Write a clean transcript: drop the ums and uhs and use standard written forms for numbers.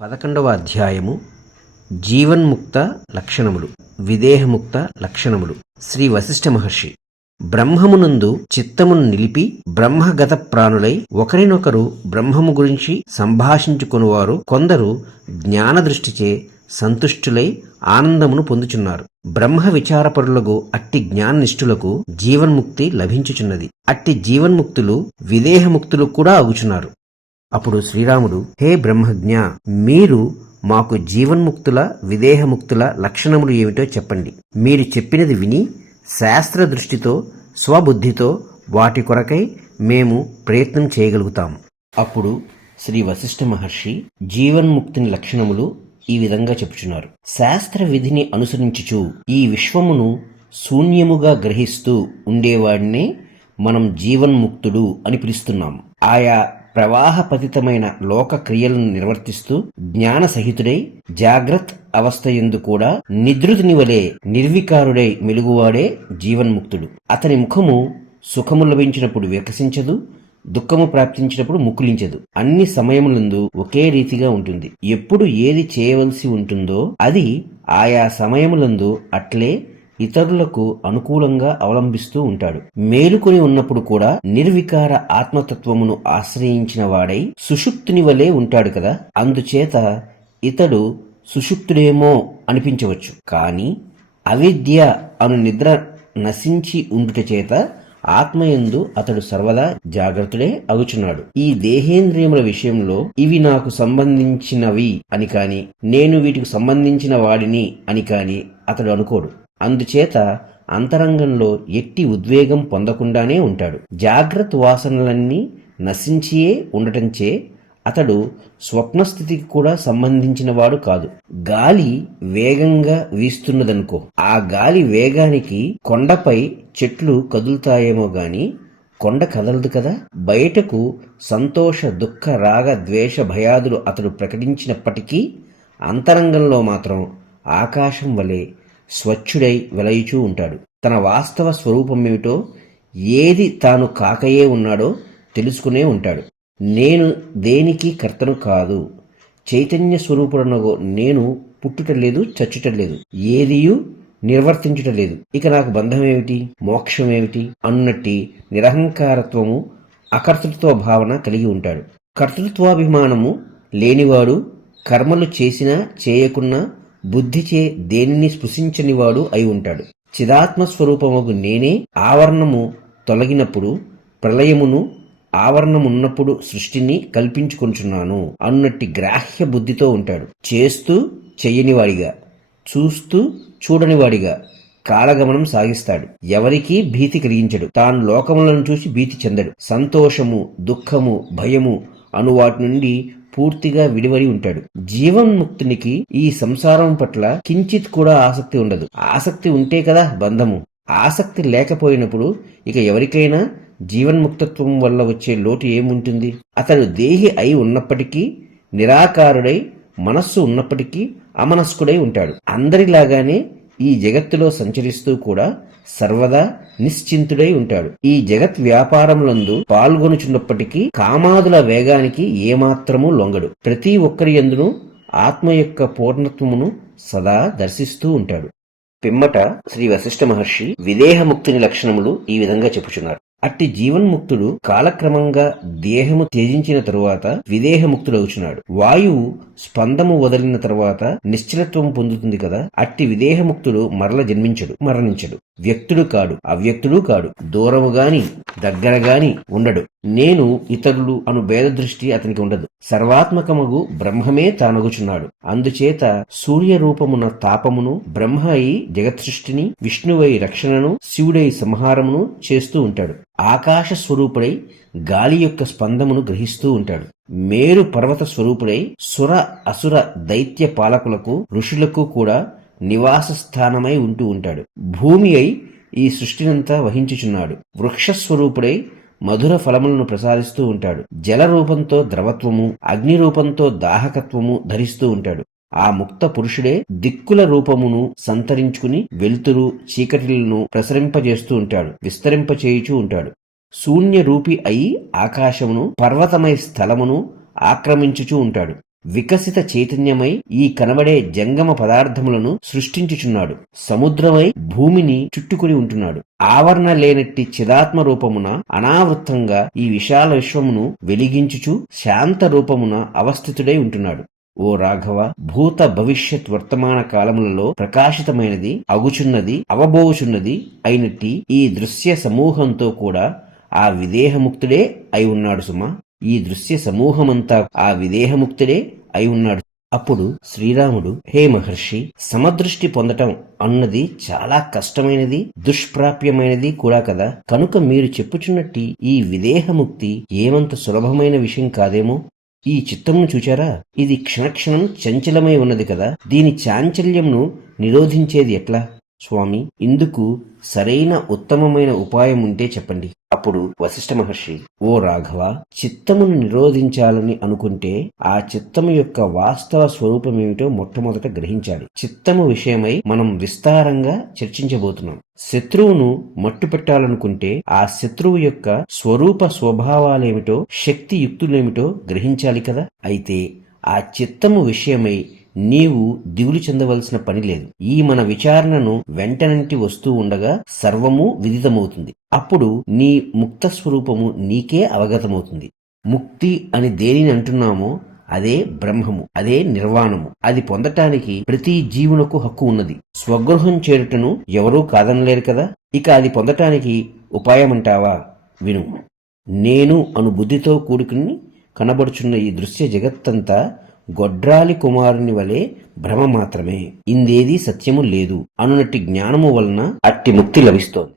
11వ అధ్యాయము జీవన్ముక్త లక్షణములు, విదేహముక్త లక్షణములు. శ్రీ వశిష్ఠ మహర్షి బ్రహ్మమునందు చిత్తమును నిలిపి బ్రహ్మగత ప్రాణులై ఒకరినొకరు బ్రహ్మము గురించి సంభాషించుకొనువారు కొందరు జ్ఞానదృష్టిచే సంతుష్టులై ఆనందమును పొందుచున్నారు. బ్రహ్మ విచారపరులకు అట్టి జ్ఞాననిష్ఠులకు జీవన్ముక్తి లభించుచున్నది. అట్టి జీవన్ముక్తులు విదేహముక్తులు కూడా అగుచున్నారు. అప్పుడు శ్రీరాముడు, హే బ్రహ్మజ్ఞ, మీరు మాకు జీవన్ముక్తుల విదేహముక్తుల లక్షణములు ఏమిటో చెప్పండి. మీరు చెప్పినది విని శాస్త్ర దృష్టితో స్వబుద్ధితో వాటి కొరకై మేము ప్రయత్నం చేయగలుగుతాము. అప్పుడు శ్రీ వశిష్ఠ మహర్షి జీవన్ముక్తిని లక్షణములు ఈ విధంగా చెప్పుచున్నారు. శాస్త్ర విధిని అనుసరించుచు ఈ విశ్వమును శూన్యముగా గ్రహిస్తూ ఉండేవాడినే మనం జీవన్ముక్తుడు అని పిలుస్తున్నాం. ఆయా ప్రవాహపతితమైన లోక క్రియలను నిర్వర్తిస్తూ జ్ఞాన సహితుడై జాగ్రత్త అవస్థయందు కూడా నిద్రుని వలె నిర్వికారుడై మెలుగువాడే జీవన్ముక్తుడు. అతని ముఖము సుఖము లభించినప్పుడు వికసించదు, దుఃఖము ప్రాప్తించినప్పుడు ముకులించదు. అన్ని సమయములందు ఒకే రీతిగా ఉంటుంది. ఎప్పుడు ఏది చేయవలసి ఉంటుందో అది ఆయా సమయములందు అట్లే ఇతరులకు అనుకూలంగా అవలంబిస్తూ ఉంటాడు. మేలుకొని ఉన్నప్పుడు కూడా నిర్వికార ఆత్మతత్వమును ఆశ్రయించిన వాడై సుషుప్తుని వలె ఉంటాడు కదా. అందుచేత ఇతడు సుషుప్తుడేమో అనిపించవచ్చు, కాని అవిద్య అను నిద్ర నశించి ఉండుట చేత ఆత్మయందు అతడు సర్వదా జాగ్రత్తడే అగుచున్నాడు. ఈ దేహేంద్రియముల విషయంలో ఇవి నాకు సంబంధించినవి అని కాని, నేను వీటికి సంబంధించిన వాడిని అని కాని అతడు అనుకోడు. అందుచేత అంతరంగంలో ఎట్టి ఉద్వేగం పొందకుండానే ఉంటాడు. జాగ్రత్త వాసనలన్నీ నశించియే ఉండటంచే అతడు స్వప్నస్థితికి కూడా సంబంధించినవాడు కాదు. గాలి వేగంగా వీస్తున్నదనుకో, ఆ గాలి వేగానికి కొండపై చెట్లు కదులుతాయేమో గాని కొండ కదలదు కదా. బయటకు సంతోష దుఃఖ రాగ ద్వేష భయాదులు అతడు ప్రకటించినప్పటికీ అంతరంగంలో మాత్రం ఆకాశం వలె స్వచ్ఛుడై వెలయుచూ ఉంటాడు. తన వాస్తవ స్వరూపమేమిటో, ఏది తాను కాకయే ఉన్నాడో తెలుసుకునే ఉంటాడు. నేను దేనికి కర్తను కాదు, చైతన్య స్వరూపుడనగో నేను పుట్టుటలేదు, చచ్చుటలేదు, ఏదియూ నిర్వర్తించుటలేదు. ఇక నాకు బంధమేమిటి, మోక్షమేమిటి అన్నట్టి నిరహంకారత్వము, అకర్తృత్వ భావన కలిగి ఉంటాడు. కర్తృత్వాభిమానము లేనివాడు కర్మలు చేసినా చేయకున్నా బుద్ధిచే దేనిని స్పృశించనివాడు అయి ఉంటాడు. చిదాత్మస్వరూపముగు నేనే ఆవరణము తొలగినప్పుడు ప్రళయమును, ఆవరణమున్నప్పుడు సృష్టిని కల్పించుకొంచున్నాను అన్నట్టి గ్రాహ్య బుద్ధితో ఉంటాడు. చేస్తూ చెయ్యనివాడిగా, చూస్తూ చూడనివాడిగా కాలగమనం సాగిస్తాడు. ఎవరికీ భీతి కలిగించడు. తాను లోకములను చూసి భీతి చెందడు. సంతోషము, దుఃఖము, భయము అను వాటి నుండి పూర్తిగా విడివడి ఉంటాడు. జీవన్ముక్తునికి ఈ సంసారం పట్ల కించిత్ కూడా ఆసక్తి ఉండదు. ఆసక్తి ఉంటే కదా బంధము. ఆసక్తి లేకపోయినప్పుడు ఇక ఎవరికైనా జీవన్ముక్తత్వం వల్ల వచ్చే లోటు ఏముంటుంది? అతడు దేహి అయి ఉన్నప్పటికీ నిరాకారుడై, మనస్సు ఉన్నప్పటికీ అమనస్కుడై ఉంటాడు. అందరిలాగానే ఈ జగత్తులో సంచరిస్తూ కూడా సర్వదా నిశ్చింతుడై ఉంటాడు. ఈ జగత్ వ్యాపారములందు పాల్గొనుచున్నప్పటికీ కామాదుల వేగానికి ఏమాత్రమూ లొంగడు. ప్రతి ఒక్కరి యందును ఆత్మ యొక్క పూర్ణత్వమును సదా దర్శిస్తూ ఉంటాడు. పిమ్మట శ్రీ వశిష్ఠ మహర్షి విదేహముక్తిని లక్షణములు ఈ విధంగా చెప్పుచున్నారు. అట్టి జీవన్ముక్తుడు కాలక్రమంగా దేహము త్యజించిన తరువాత విదేహముక్తుడవుచున్నాడు. వాయువు స్పందము వదిలిన తరువాత నిశ్చలత్వం పొందుతుంది కదా. అట్టి విదేహముక్తుడు మరల జన్మించడు, మరణించడు. వ్యక్తుడు కాడు, అవ్యక్తుడు కాడు, దూరము గాని దగ్గర గాని ఉండడు. నేను ఇతరులు అను భేద దృష్టి అతనికి ఉండదు. సర్వాత్మకమగు బ్రహ్మమే తానగుచున్నాడు. అందుచేత సూర్య రూపమున తాపమును, బ్రహ్మ అయి జగత్ సృష్టిని, విష్ణువై రక్షణను, శివుడై సంహారమును చేస్తూ ఉంటాడు. ఆకాశ స్వరూపుడై గాలి యొక్క స్పందమును గ్రహిస్తూ ఉంటాడు. మేరు పర్వత స్వరూపుడై సుర అసుర దైత్య పాలకులకు, ఋషులకు కూడా నివాస స్థానమై ఉంటూ ఉంటాడు. భూమి అయి ఈ సృష్టినంతా వహించుచున్నాడు. వృక్షస్వరూపుడై మధుర ఫలములను ప్రసాదిస్తూ ఉంటాడు. జల రూపంతో ద్రవత్వము, అగ్ని రూపంతో దాహకత్వము ధరిస్తూ ఉంటాడు. ఆ ముక్త పురుషుడే దిక్కుల రూపమును సంతరించుకుని వెలుతురు చీకటిలను ప్రసరింపజేస్తూ ఉంటాడు, విస్తరింపచేయుచూ ఉంటాడు. శూన్య రూపి అయి ఆకాశమును, పర్వతమై స్థలమును ఆక్రమించుచూ ఉంటాడు. వికసిత చైతన్యమై ఈ కనబడే జంగమ పదార్థములను సృష్టించుచున్నాడు. సముద్రమై భూమిని చుట్టుకుని ఉంటున్నాడు. ఆవరణ లేనట్టి చిదాత్మ రూపమున అనావృత్తంగా ఈ విశాల విశ్వమును వెలిగించుచు శాంత రూపమున అవస్థితుడై ఉంటున్నాడు. ఓ రాఘవ, భూత భవిష్యత్ వర్తమాన కాలములలో ప్రకాశితమైనది, అగుచున్నది, అవబోచున్నది అయినట్టి ఈ దృశ్య సమూహంతో కూడా ఆ విదేహముక్తుడే అయి ఉన్నాడు సుమా. ఈ దృశ్య సమూహమంతా ఆ విదేహముక్తుడే అయి ఉన్నాడు. అప్పుడు శ్రీరాముడు, హే మహర్షి, సమదృష్టి పొందటం అన్నది చాలా కష్టమైనది, దుష్ప్రాప్యమైనది కూడా కదా. కనుక మీరు చెప్పుచున్నట్టి ఈ విదేహముక్తి ఏమంత సులభమైన విషయం కాదేమో. ఈ చిత్తమును చూచారా? ఇది క్షణక్షణం చంచలమై ఉన్నది కదా. దీని చాంచల్యంను నిరోధించేది ఎట్లా? స్వామి, ఇందుకు సరైన ఉత్తమమైన ఉపాయం ఉంటే చెప్పండి. అప్పుడు వశిష్ఠ మహర్షి, ఓ రాఘవ, చిత్తమును నిరోధించాలని అనుకుంటే ఆ చిత్తము యొక్క వాస్తవ స్వరూపమేమిటో మొట్టమొదట గ్రహించాలి. చిత్తము విషయమై మనం విస్తారంగా చర్చించబోతున్నాం. శత్రువును మట్టు పెట్టాలనుకుంటే ఆ శత్రువు యొక్క స్వరూప స్వభావాలేమిటో, శక్తి యుక్తులేమిటో గ్రహించాలి కదా. అయితే ఆ చిత్తము విషయమై నీవు దిగులు చెందవలసిన పని లేదు. ఈ మన విచారణను వెంటనంటి వస్తూ ఉండగా సర్వము విదితమవుతుంది. అప్పుడు నీ ముక్త స్వరూపము నీకే అవగతమవుతుంది. ముక్తి అని దేనిని అంటున్నామో అదే బ్రహ్మము, అదే నిర్వాణము. అది పొందటానికి ప్రతి జీవునకు హక్కు ఉన్నది. స్వగృహం చేరుటను ఎవరూ కాదనలేరు కదా. ఇక అది పొందటానికి ఉపాయమంటావా? విను. నేను అను బుద్ధితో కూడుకుని కనబడుచున్న ఈ దృశ్య జగత్తంతా గొడ్రాలి కుమారుని వలె భ్రమ మాత్రమే, ఇందేదీ సత్యము లేదు అనునట్టి జ్ఞానము వలన అట్టి ముక్తి లభిస్తోంది.